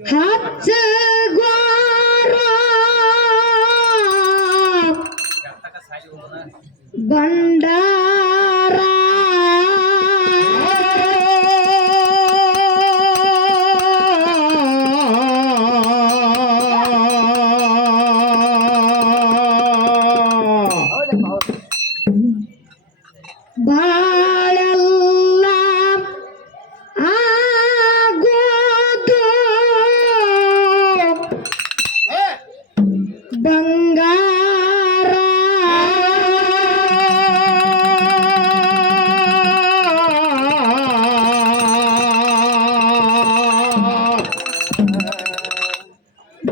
ಹಚ್ಚ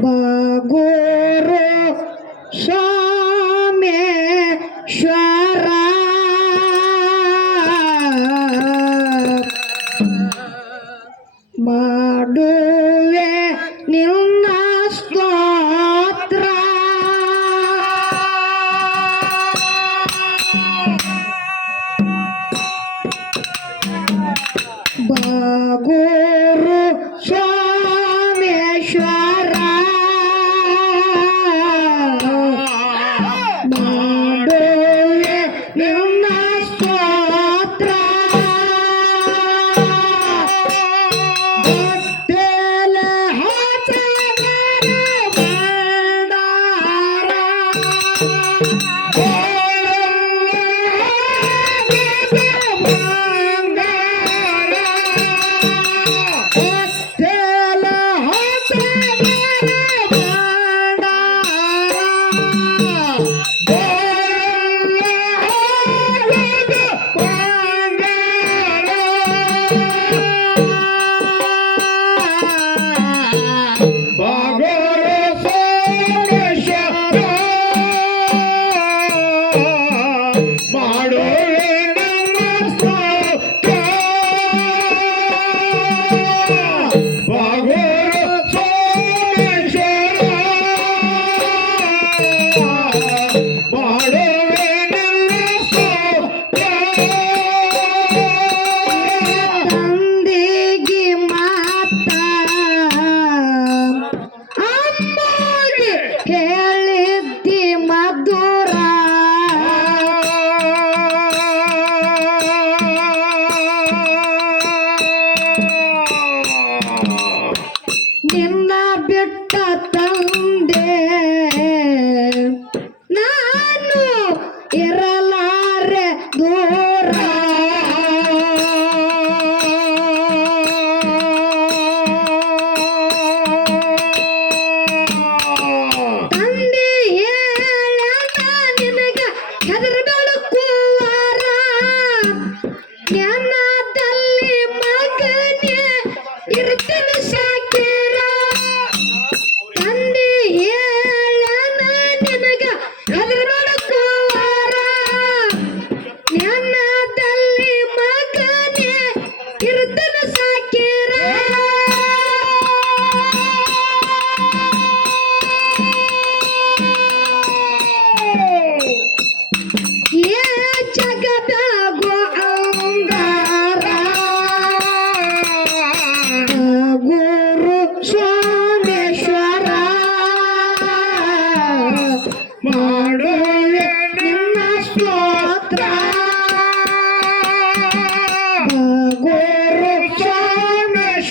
বাবা গো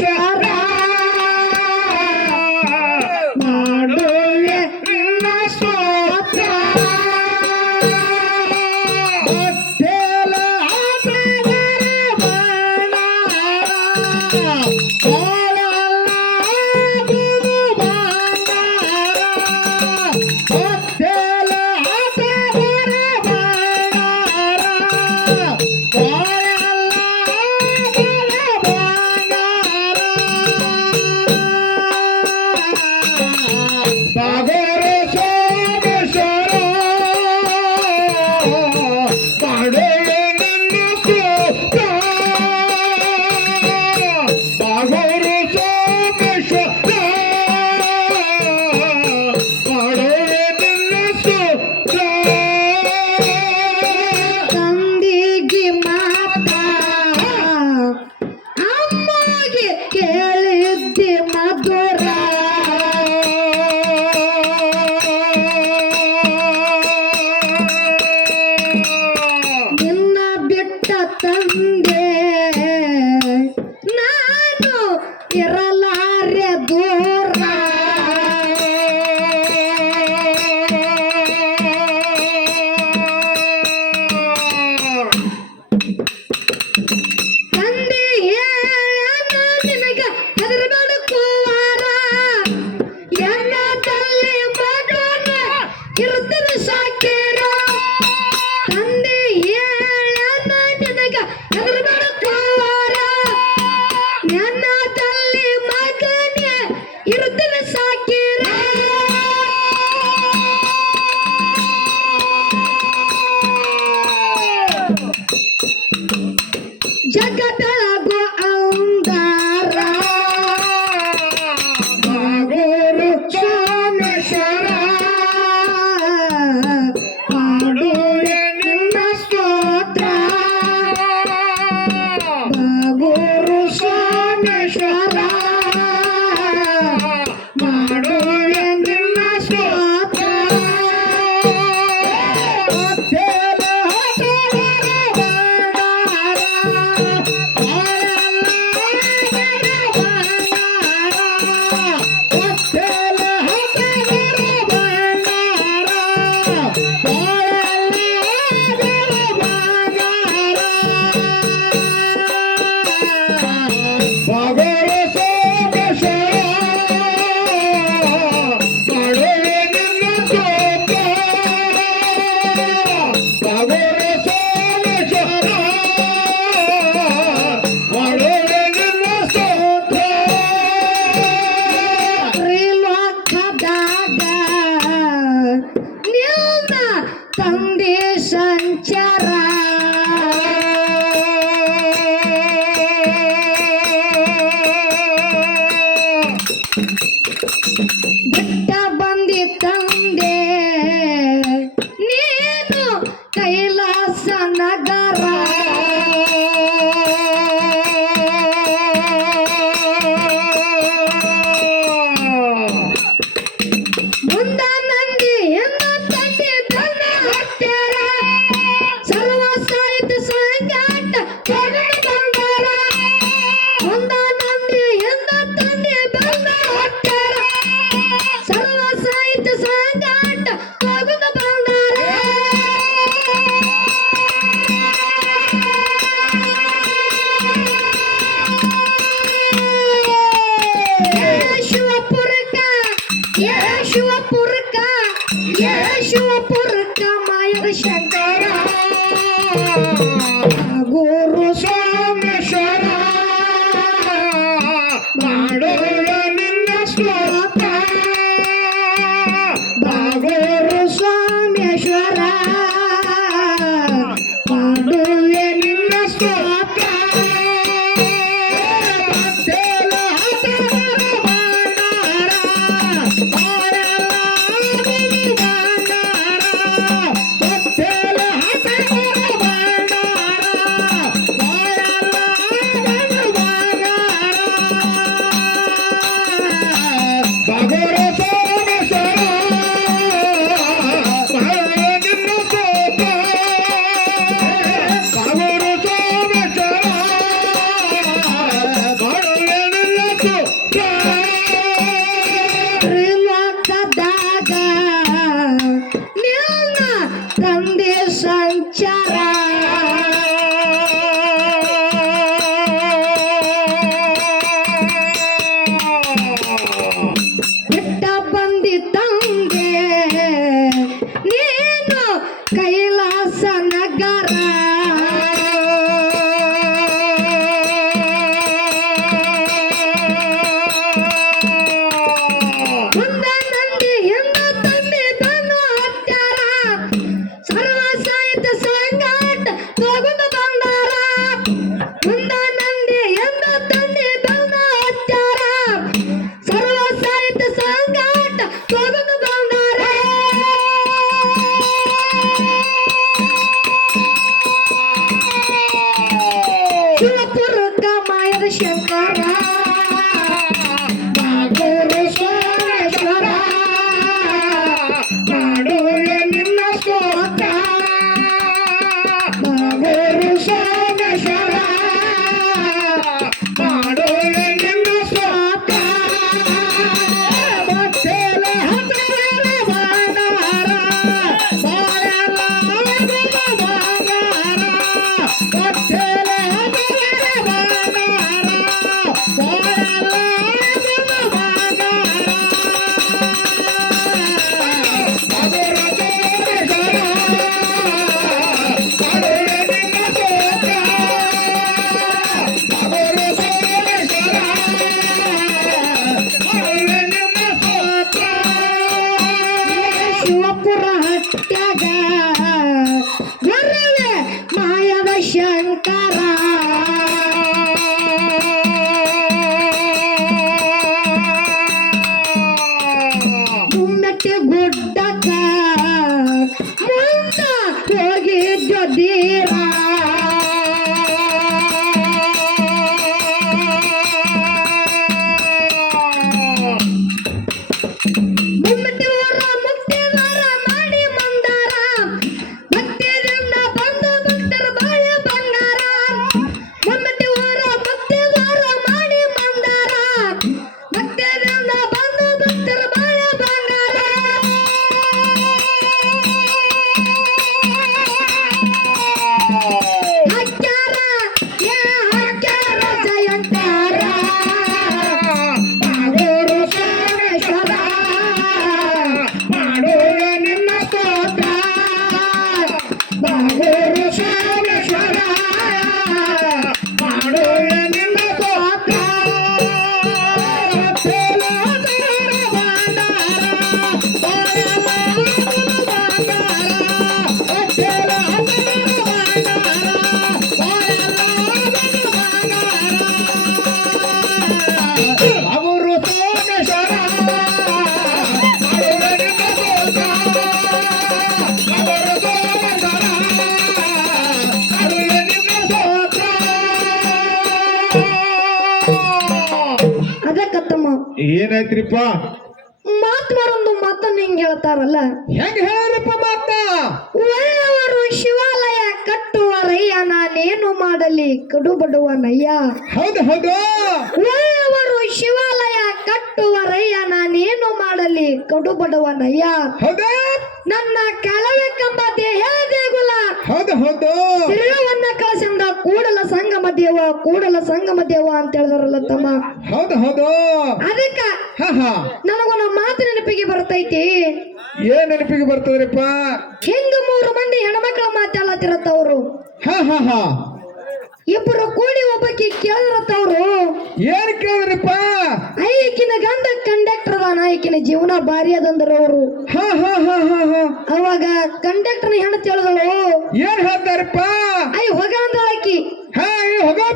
છે Amen. ತಂದೆ ಸಂಚಾರ ಏನಾಯ್ತ್ರಿಪ್ಪ ಮಾತ್ಮರೊಂದು ಮಾತನ್ನ ಹಿಂಗ್ ಹೇಳ್ತಾರಲ್ಲ? ಹೆಂಗ್ ಹೇಳ್ರಿಪ್ಪ ಮಾತ? ಒಳ್ಳೆಯವರು ಶಿವಾಲಯ ಕಟ್ಟುವರಯ್ಯ ನಾನೇನು ಮಾಡಲಿ? ಕಡು ಬಡವನಯ್ಯ ಹೌದು ಹೌದು. ಒಳ್ಳೆಯವರು ಶಿವಾಲಯ ಕಟ್ಟುವರಯ್ಯ ನಾನೇನು ಮಾಡಲಿ? ಕಡು ಬಡವನಯ್ಯ ಹೌದು. ನನ್ನ ಕೆಲವೇ ಕಂಬ ದೇಹ ದೇಗುಲ. ಹೌದು ಹೌದು. ಶ್ರೀವನ್ನ ಕಳಸಿಂದ ಕೂಡಲ ಸಂಗಮ ದೇವ ಕೂಡಲ ಸಂಗಮ ದೇವ ಅಂತ ಹೇಳಿದ್ರಲ್ಲ ತಮ್ಮ. ಹೌದು ಹೌದು. ಅದಕ್ಕ ನನಗೊಂದು ಮಾತು ನೆನಪಿಗೆ ಬರ್ತೈತಿ. ಏನ್ ನೆನಪಿಗೆ ಬರ್ತದ್ರಿಪ್ಪ? ಹೆಂಗ ಮೂರು ಮಂದಿ ಹೆಣ್ಮಕ್ಳ ಮಾತಾಡತ್ತಿರತ್ತವ್ರು ಹಾ ಹಾ ಹಾ. ಇಬ್ಬರು ಕೂಡಿ ಒಬ್ಬಕಿ ಕೇಳಿರತ್ತವ್ರು ಏನ್ ಕೇಳಿದ್ರಿಪ್ಪ? ಐಕಿನ ಗಂಡ ಕಂಡಕ್ಟರ್ ಅದಾನ ಈಕಿನ ಜೀವನ ಭಾರಿ ಅದಂದ್ರ ಅವರು. ಅವಾಗ ಕಂಡಕ್ಟರ್ ಹೆಣ್ಣು ತಿಳಿದಳು. ಏನ್ ಹೇಳ್ತಾರಪ್ಪ? ಐ ಹೋಗ ಅಂದಳಕಿ ಹಾ. மகா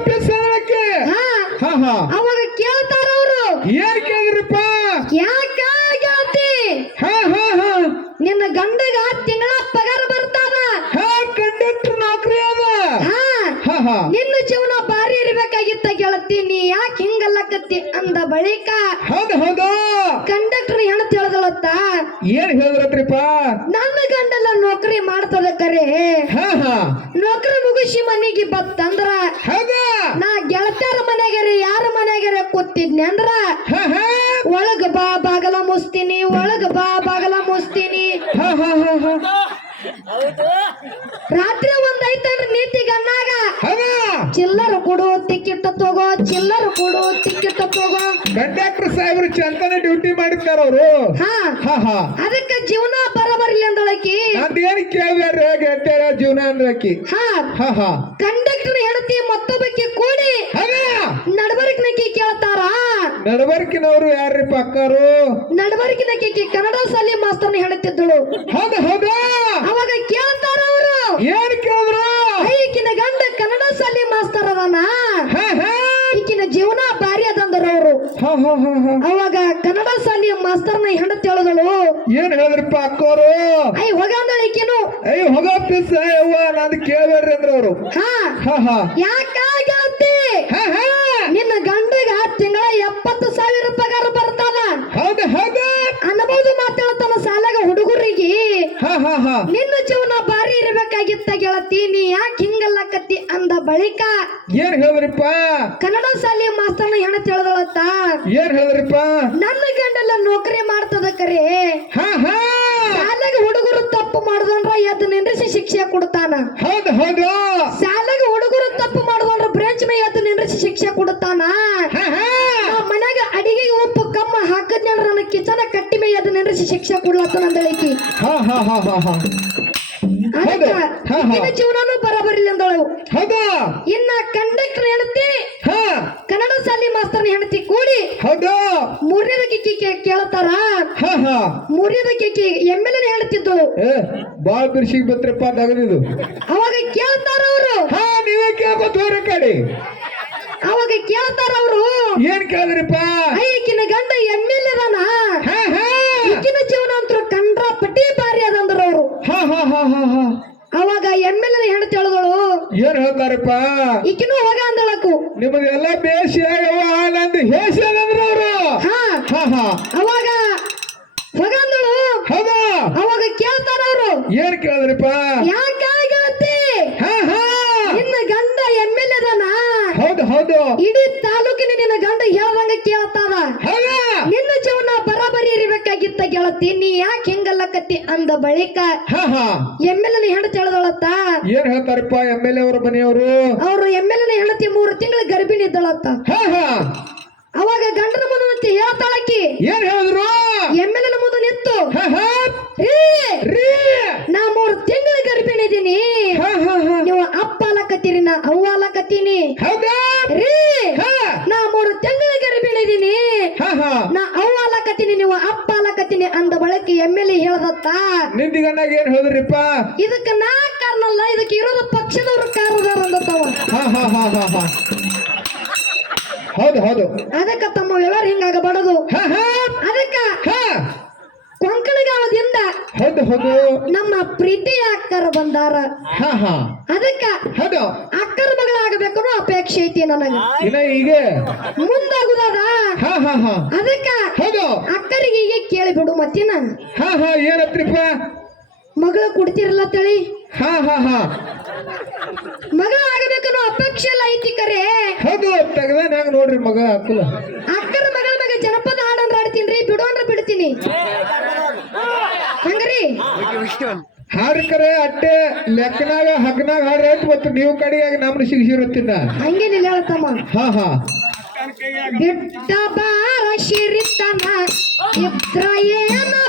ಚಿಲ್ಲರ ಕೊಡು ಟಿಕೆಟ್ ತಗೋ ಚಿಲ್ಲರ ಕೊಡು ಟಿಕೆಟ್ ತಗೋ. ಕಂಡಕ್ಟರ್ ಸಾಹೇಬ್ರು ಚಂತನ ಡ್ಯೂಟಿ ಮಾಡಿರ್ತಾರ ಅವರು. ಹಾ. ಹಾ ಅದಕ್ಕ ಜೀವನ ಬರಬರ್ಲಿ ಅಂದಳಕಿ ನಂದ್ ಏನ್ ಕೇಳಿದಾರೆ ಗೆಟ್ಟಾರ ಜೀವನ ಅಂದ್ರಕಿ ಹಾ. ಹಾ ಹಾ. ಕಂಡಕ್ಟರ್ ಹೆಂಡತಿ ಮತ್ತೊಬ್ಬಕ್ಕೆ ಕೂಡಿ ನಡಬರ್ಕಿನಕಿ ಕೇಳ್ತಾರ. ನಡಬರ್ಕಿನವ್ರು ಯಾರ್ರಿ ಪಕ್ಕರು? ನಡಬರ್ಕಿನಕಿ ಕನ್ನಡ ಸಾಲಿ ಮಾಸ್ತರ್ನ ಹೇಳ್ತಿದ್ದಳು ಹೌದು ಹೌದಾ? ಅವಾಗ ಕೇಳ್ತಾರ ಅವರು. ಏನ್ ಕೇಳಿದ್ರು ಈಕಿನ ಗಂಡ ಕನ್ನಡ ಶಾಲೆ ಮಾಸ್ತರ್ ಅದಾನ ಹಾ ಹಾ ಈಕಿನ ಜೀವನ ಭಾರಿ ಅದಂದ್ರ ಅವರು ಹಾ ಹಾ ಹಾ ಹಾ ಅವಾಗ ಕನ್ನಡ ಶಾಲೆಯ ಮಾಸ್ತರ್ನ ಹೆಂಡತಿ ಹೇಳಿದಳು ಏನ್ ಹೇಳಿದ್ರಪ್ಪ ಅಕ್ಕೋರು? ಐ ಹೋಗಂದಳ ಈಕಿನು ಅಯ್ಯ ಹೋಗ ಪಿಸ್ ಯವ್ವ ನಂದು ಕೇಳ್ಬೇಡ್ರಿ ಅಂದ್ರ ಅವರು. ಹಾ. ಹಾ ಹಾ. ಯಾಕಾಗತ್ತಿ? ಹಾ ಹಾ. ನಿನ್ನ ಗಂಡಗ ತಿಂಗಳ ಎಪ್ಪತ್ತು ಸಾವಿರ ಪಗಾರ ಬರ್ತಾನ. ಹೌದು ಹೌದು. ಅನ್ಬೋದು ಮಾತಾಡ್ತಾನ ಸಾಲಾಗ ಹುಡುಗರಿಗೆ. ಹಾ ಹಾ ಹಾ. ನಿನ್ನ ಜೀವನ ಭಾರಿ ಇರಬೇಕಾಗಿತ್ತ ಗೆಳತಿ ನೀ ಯಾಕೆ ಹಿಂಗಲ್ಲಕತ್ತಿ ಅಂದ ಬಳಿಕ ಏನ್ ಹೇಳ್ರಿಪ್ಪ ಕನ್ನಡ ಶಾಲೆಯ ಮಾಸ್ತರ್ನ ಹೆಣ ತಿಳಿದಳತ್ತ ಏನ್ ಹೇಳ್ರಪ್ಪ ನನ್ನ ಗಂಡಲ್ಲ ನೌಕರಿ ಮಾಡ್ತದ ಕರೆ. ಹಾ ಹಾ. ಹುಡುಗರು ತಪ್ಪು ಮಾಡುದ್ರ ಎದ್ದು ನಿಂದ್ರಿಸಿ ಶಿಕ್ಷೆ ಕೊಡ್ತಾನ. ಹೌದು ಹೌದು. ಶಾಲೆಗ ಹುಡುಗರು ತಪ್ಪು ಮಾಡುದ್ರ ಬ್ರೆಂಚ್ ಮೇ ಎದ್ದು ನಿಂದ್ರಿಸಿ ಶಿಕ್ಷೆ ಕೊಡ್ತಾನ. ಹಾ ಹಾ. ಮನ್ಯಾಗ ಅಡಿಗೆಗೆ ಉಪ್ಪು ಕಮ್ಮ ಹಾಕದ್ನಂದ್ರ ನನ್ನ ಕಿಚನ ಕಟ್ಟಿ ಮೇ ಎದ್ದು ನಿಂದ್ರಿಸಿ ಶಿಕ್ಷೆ ಕೊಡ್ಲತ್ತನ ಅಂದಳಿಕಿ ಹಾ ಹಾ ಹಾ ಹಾ ಹಾ. ಅದಕ್ಕ ಹಾ, ಹಾ. ಜೀವನನು ಬರಬರಿಲ್ಲ ಅಂದಳು ಹೌದಾ ಇನ್ನ ಕಂಡಕ್ಟರ್ ಹೆಂಡತಿ ಹಾ ಕನ್ನಡ ಶಾಲೆ ಮಾಸ್ತರ್ನ ಹೆಂಡತಿ ಕೂಡಿ ಹೌದಾ? ಕಿಕ್ಕಿ ಕೇ- ಕೇಳ್ತಾರ? ಹಾ ಹಾ. ಮೂರನೇದ ಕಿಕ್ಕಿ ಎಂ ಎಲ್ ಎನ್ ಹೇಳ್ತಿದ್ದಳು ಬಾಳ ಬಿರ್ಸಿಗೆ ಬತ್ರಪ್ಪ ತಗದಿದು ಅವಾಗ ಕೇಳ್ತಾರ ಅವರು. ಹಾ ನೀವೇ ಕೇಳ್ಕೊತ ಕಡೆ. ಅವಾಗ ಕೇಳ್ತಾರ ಅವರು. ಏನ್ ಕೇಳಿದ್ರಿಪ್ಪ? ಈಕಿನ ಗಂಡ ಎಂ ಎಲ್ ಎದಾನ ಈಕಿನ ಜೀವನ ಅಂತೂ ಕಂಡ್ರ ಪಟ್ಟಿ ಬಾರಿ ಅದಂದ್ರ ಅವರು. ಹಾ ಹಾ ಹಾ ಹಾ ಹಾ. ಅವಾಗ ಎಮ್ಮೆಲ್ಲ ಹೆಣ್ಣು ಹೇಳಿದಳು ಏನ್ ಹೇಳ್ತಾರಪ್ಪ? ಈಕಿನೂ ಹೋಗ ಅಂದಳಕು ನಿಮಗೆಲ್ಲ ಬೇಸಿ ಯವ್ವ ಆನಂದ್ ಹೇಸಿ ಅದಂದ್ರ ಅವರು. ಹಾ. ಹಾ ಹಾ. ಅವಾಗ ಹೋಗ ಅಂದಳು. ಹೌದಾ? ಅವಾಗ ಕೇಳ್ತಾರ ಅವರು. ಏನ್ ಕೇಳಿದ್ರಿಪ್ಪ? ಯಾಕಾಗತ್ತೆ ಹಾ ಹಾ. ನಿನ್ನ ಗಂಡ ಎಮ್ಮೆಲ್ ಅದಾನ ಹೌದು ಹೌದು. ಇಡೀ ತಾಲೂಕಿನ ನಿನ್ನ ಗಂಡ ಹೇಳ್ದಂಗ ಕೇಳ್ತಾವ. ಹೌದಾ. ಇರ್ಬೇಕಾಗಿತ್ತ ಗೆಳತಿ? ನೀ ಯಾಕೆ ಹಿಂಗಲ್ಲಕತ್ತಿ ಅಂದ ಬಳಿಕ ಹಾ ಹಾ. ಎಂ ಎಲ್ ಎನ ಹೆಂಡತಿ ಹೇಳ್ದಳತ್ತ? ಏನ್ ಹೇಳ್ತಾರಪ್ಪ ಎಂ ಎಲ್ ಎ ಅವರ ಮನೆಯವರು? ಅವರು ಎಂ ಎಲ್ ಎನ ಹೆಂಡತಿ ಮೂರು ತಿಂಗಳ ಗರ್ಭಿಣಿ ಇದ್ದಳತ್ತ ಹಾ ಹಾ. ಅವಾಗ ಗಂಡನ ಮುಂದೆ ನಿಂತು ಹೇಳ್ತಾಳಕಿ ಏನ್ ಹೇಳಿದ್ರು? ಎಂ ಎಲ್ ಎನ ಮುಂದೆ ನಿಂತು. ಹಾ ಹಾ. ರೀ ರೀ. ನಾ ಮೂರು ತಿಂಗಳ ಗರ್ಭಿಣಿ ಇದೀನಿ ಹಾ ಹಾ ಹಾ. ನೀವು ಅಪ್ಪ ಅಲಕತ್ತೀರಿ ನಾ ಅವ್ವ ಅಲಕತ್ತೀನಿ ಹೌದಾ? ರೀ ಹಾ. ನಾ ಮೂರು ತಿಂಗಳ ಗರ್ಭಿಣಿ ಇದೀನಿ ಹಾ ಹಾ. ನಾ ಅವ್ವ ಅಲಕತ್ತೀನಿ ಅಂದ ಬಳಕೆ ಎಂ ಎಲ್ ಎ ಹೇಳ್ದತ್ತ? ನಿಂದಿ ಏನ್ ಹೇಳಿದ್ರಿಪ್ಪ? ಇದಕ್ಕೆ ನಾ ಕಾರಣಲ್ಲ ಇದಕ್ಕೆ ಇರೋದು ಪಕ್ಷದವ್ರ ಕಾರಣ ಅಂದತ್ತವ. ಹಾ ಹಾ ಹಾ ಹಾ ಹಾ. ಹೌದು ಹೌದು. ಅದಕ್ಕ ತಮ್ಮ ವ್ಯವಹಾರ ಹಿಂಗಾಗಬಾರದು. ಅದಕ್ಕ ಹಾ. ಕೊಂಕಣಗಾವದಿಂದ ಹೌದು ಹೌದು. ನಮ್ಮ ಪ್ರೀತಿ ಅಕ್ಕರ ಬಂದಾರ. ಹಾ ಅದಕ್ಕ ಹೌದು. ಅಕ್ಕರ ಮಗಳಾಗಬೇಕು ಅಪೇಕ್ಷೆ ಐತಿ ನನಗೆ. ಈಗ ಮುಂದಾಗುದಾದ? ಹಾ ಹಾ ಅದಕ್ಕ ಹೌದು. ಅಕ್ಕರಿಗೆ ಈಗ ಕೇಳಿಬಿಡು ಮತ್ತೆ ಹಾ ಹಾ. ಏನತ್ರಿಪ್ಪ? ಮಗಳು ಕೊಡ್ತಿರಲ್ಲ ತಳಿ? ಹಾ ಹಾ ಹಾ. ಮಗಳ ಆಗಬೇಕನ್ನೋ ಅಪೇಕ್ಷೆ ಎಲ್ಲ ಐತಿ ಕರೆ. ಹೌದು ತೆಗ್ದಾನ ಹೆಂಗ್ ನೋಡ್ರಿ ಮಗ ಅಕ್ಕರ ಮಗಳ ಮಗ ಜನಪದ ಹಾಡನ್ ಬಿಡು ಅಂದ್ರೆ ಬಿಡ್ತೀನಿ. ಹಾರ್ಕರೆ ಅಟ್ಟೆ ಲೆಕ್ಕನಾಗ ಹಗ್ನಾಗ ಹಾರೈತ್ ಮತ್ತು ನೀವು ಕಡೆಯಾಗಿ ನಮ್ನ ಸಿಗಿಸಿರುತ್ತಿದ್ದ ಹಂಗೇನಿಲ್ಲ ತಮ್ಮ. ಹಾ ಹಾ. ಬಿಟ್ಟ ಬಾರ ಶಿರಿತನ ಇಬ್ರ ಏನು